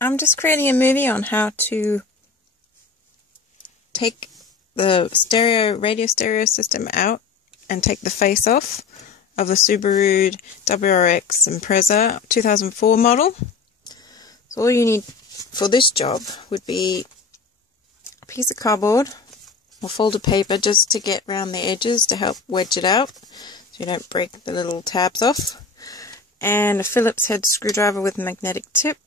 I'm just creating a movie on how to take the radio stereo system out and take the face off of the Subaru WRX Impreza 2004 model. So all you need for this job would be a piece of cardboard or folded paper just to get around the edges to help wedge it out so you don't break the little tabs off, and a Phillips head screwdriver with a magnetic tip,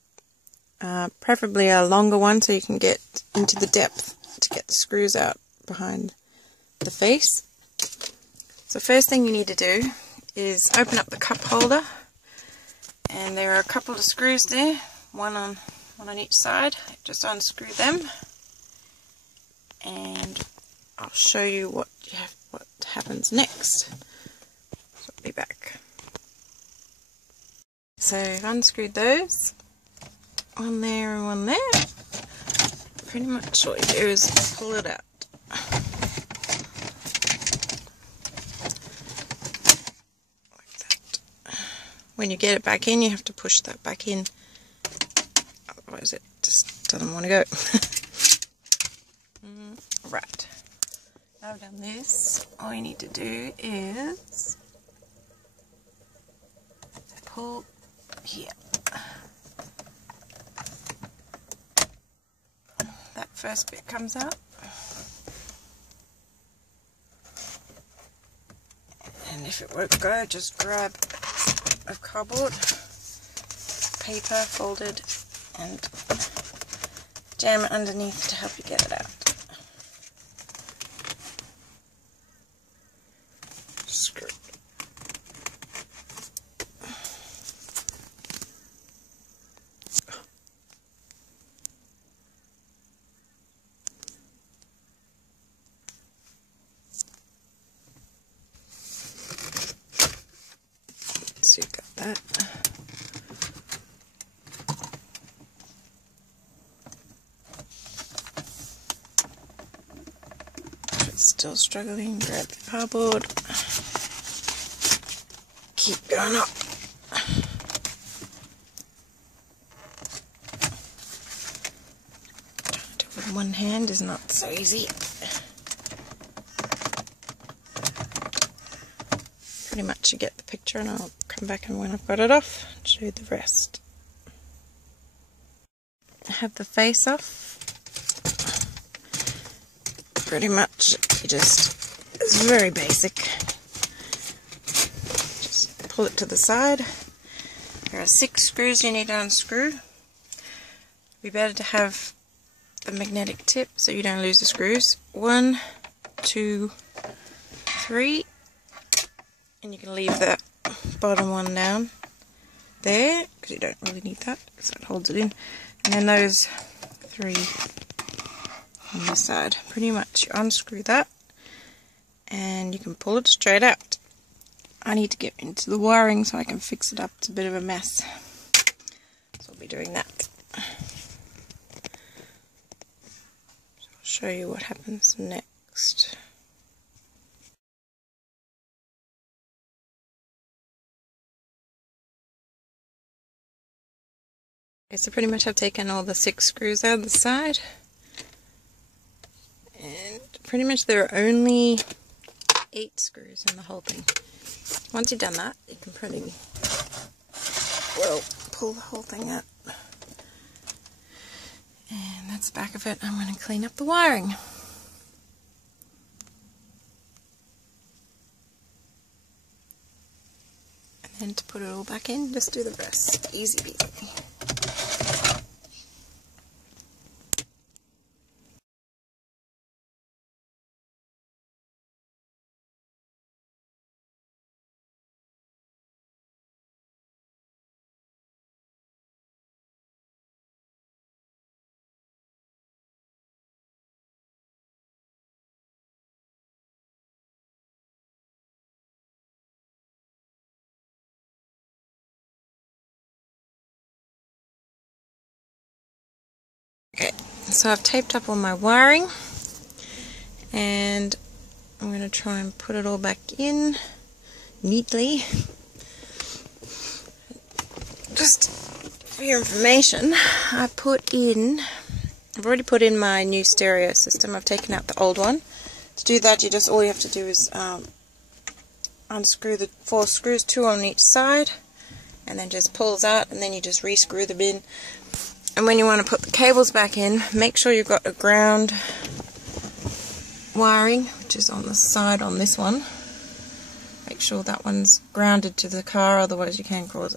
preferably a longer one so you can get into the depth to get the screws out behind the face. So first thing you need to do is open up the cup holder, and there are a couple of screws there, one on each side. Just unscrew them and I'll show you what happens next. So I'll be back. So I've unscrewed those, one there and one there. Pretty much what you do is pull it out. Like that. When you get it back in, you have to push that back in, otherwise it just doesn't want to go. Right. Now I've done this, all you need to do is pull here. That first bit comes out. And if it won't go, just grab a cardboard, paper folded, and jam it underneath to help you get it out. Screw. So you got that. If it's still struggling, grab the cardboard. Keep going up. Trying to do it with one hand is not so easy. Pretty much you get the picture, and I'll come back and when I've got it off, show you the rest. I have the face off. Pretty much it's very basic. Just pull it to the side. There are 6 screws you need to unscrew. It'd be better to have the magnetic tip so you don't lose the screws. 1, 2, 3. And you can leave that bottom one down there because you don't really need that because it holds it in. And then those 3 on this side. Pretty much you unscrew that and you can pull it straight out. I need to get into the wiring so I can fix it up. It's a bit of a mess. So I'll be doing that. So I'll show you what happens next. Okay, so pretty much I've taken all the 6 screws out of the side, and pretty much there are only 8 screws in the whole thing. Once you've done that, you can pretty well pull the whole thing out. And that's the back of it. I'm going to clean up the wiring. And then to put it all back in, just do the rest. Easy peasy. Okay, so I've taped up all my wiring and I'm going to try and put it all back in neatly. Just for your information, I've already put in my new stereo system. I've taken out the old one. To do that, all you have to do is unscrew the 4 screws, 2 on each side, and then just pulls out, and then you just re-screw them in. And when you want to put the cables back in, make sure you've got a ground wiring, which is on the side on this one. Make sure that one's grounded to the car, otherwise you can cause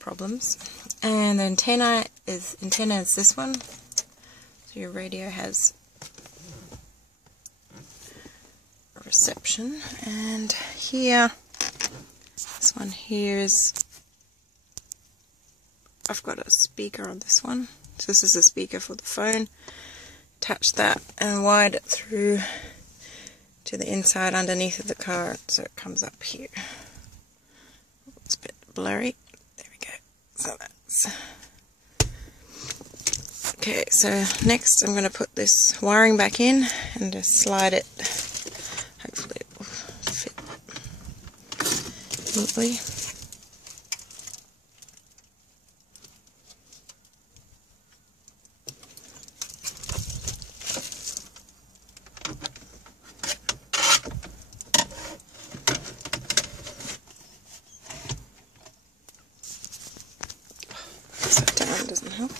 problems. And the antenna is this one. So your radio has a reception. And here, this one here is, I've got a speaker on this one. So this is a speaker for the phone. Attach that and wired it through to the inside underneath of the car, so it comes up here. It's a bit blurry. There we go. So that's okay. So next I'm going to put this wiring back in and just slide it. Hopefully it will fit neatly. Doesn't help.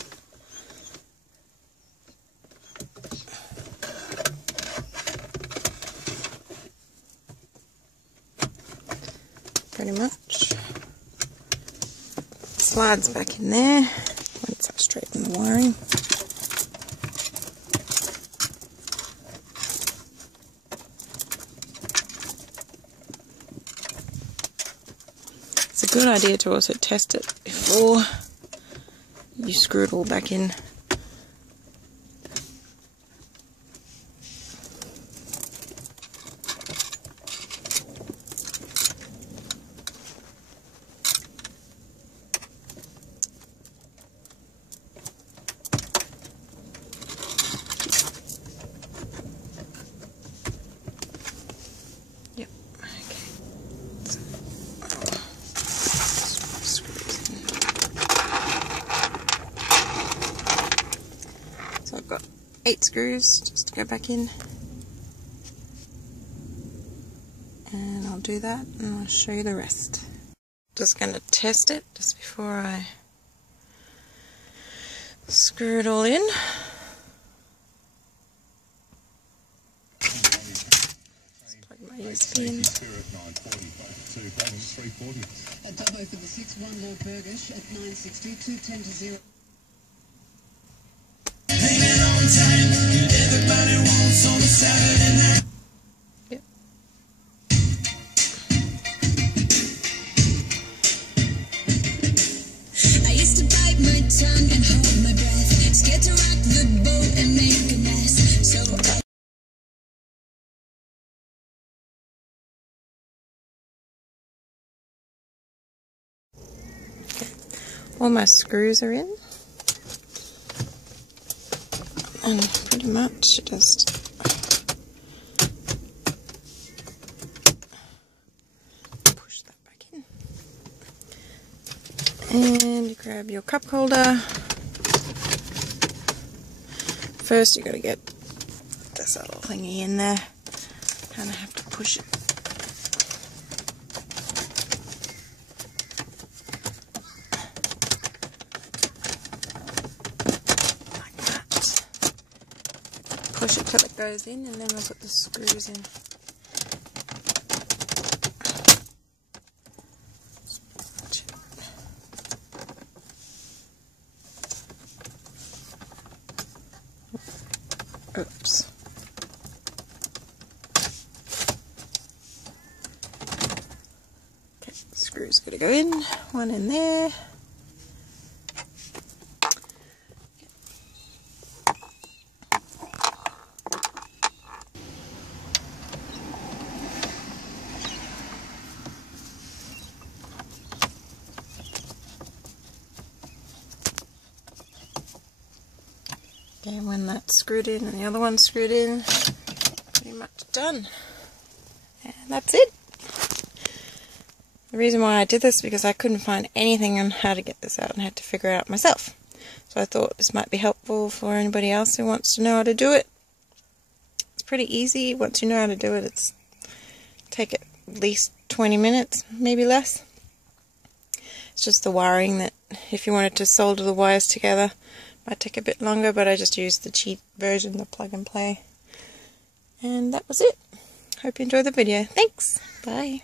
Pretty much. Slides back in there once I straighten the wiring. It's a good idea to also test it before you screw it all back in. Yep, okay. So I've got 8 screws just to go back in, and I'll do that and I'll show you the rest. Just going to test it just before I screw it all in. Just plug my USB in. A Dubbo for the 6-1 Lord Burgish at 960, 210 to 0. Everybody wants on a Saturday night. Yep. I used to bite my tongue and hold my breath, scared to rock the boat and make a mess. So All my screws are in. And pretty much just push that back in. And you grab your cup holder. First you got to get this little thingy in there. Kind of have to push it. Push it till it goes in, and then we'll put the screws in. Oops. Okay, screws gotta go in. One in there. Okay, when that's screwed in and the other one's screwed in, pretty much done. And that's it. The reason why I did this is because I couldn't find anything on how to get this out and had to figure it out myself. So I thought this might be helpful for anybody else who wants to know how to do it. It's pretty easy. Once you know how to do it, it's take at least 20 minutes, maybe less. It's just the wiring that if you wanted to solder the wires together might take a bit longer, but I just used the cheap version, the plug and play. And that was it. Hope you enjoyed the video. Thanks. Bye.